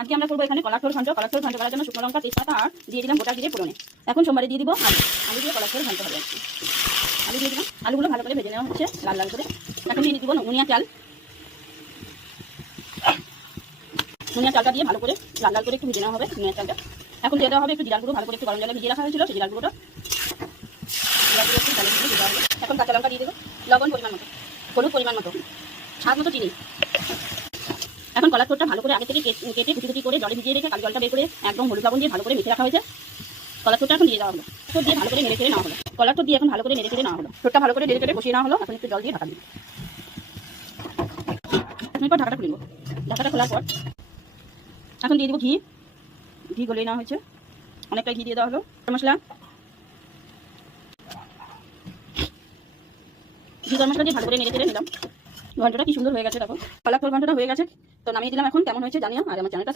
আজকে আমরা করবো এখানে কলার থোড় ঘন্ট করার জন্য শুকনো লঙ্কা, তেজপাতা আর দিয়ে দিলাম গোটা জিরে ফোড়নে। এখন সোমবারে দিয়ে দিব আলু দিয়ে কলার থোড় ঘন্ট হবে। আলু দিয়ে দিলাম, আলুগুলো ভালো করে ভেজে নেওয়া হচ্ছে লাল লাল করে। এখন দিয়ে দিব নুনিয়া চাল, নুনিয়া চালটা দিয়ে ভালো করে লাল লাল করে একটু ভেজে নেওয়া হবে নুনিয়া চালটা। এখন দিয়ে দেওয়া হবে একটু জিরার গুঁড়ো, ভালো করে একটু গরম জলে ভিজিয়ে রাখা হয়েছিল সেই জিরার গুঁড়োটা একটু জলে দিয়ে দিতে হবে। এখন কাঁচা লঙ্কা দিয়ে দেবো, লবণ পরিমাণ মতো, হলুদ পরিমাণ মতো, স্বাদ মতো চিনি। এখন কলার থোড়টা ভালো করে আগে থেকে কেটে কুচি কুচি করে জলে ভিজিয়ে রেখে কালো জলটা বের করে একদম হলুদ লবণ দিয়ে ভালো করে মেখে রাখা হয়েছে। কলার থোড়টা এখন দিয়ে দেওয়া হলো, থোড় দিয়ে ভালো করে নেড়ে চেড়ে নেওয়া হলো। কলার থোড় দিয়ে এখন ভালো করে নেড়ে চেড়ে নেওয়া হলো, থোড়টা ভালো করে নেড়ে চেড়ে বসিয়ে নেওয়া হলো। এখন একটু জল দিয়ে ঢাকা দিব। এরপর ঢাকাটা খুলব। ঢাকাটা খোলার পর এখন দিয়ে দেবো ঘি, ঘি গলিয়ে নেওয়া হয়েছে, অনেকটা ঘি দিয়ে দেওয়া হলো। মশলা, ঘি গরম মশলা দিয়ে ভালো করে নেড়ে চেড়ে নিলাম। ঘন্টটা কি সুন্দর হয়ে গেছে, দেখো কলার থোড় ঘন্টটা হয়ে গেছে। তো নামিয়ে দিলাম। এখন কেমন হয়েছে জানিও, আর আমার চ্যানেলটা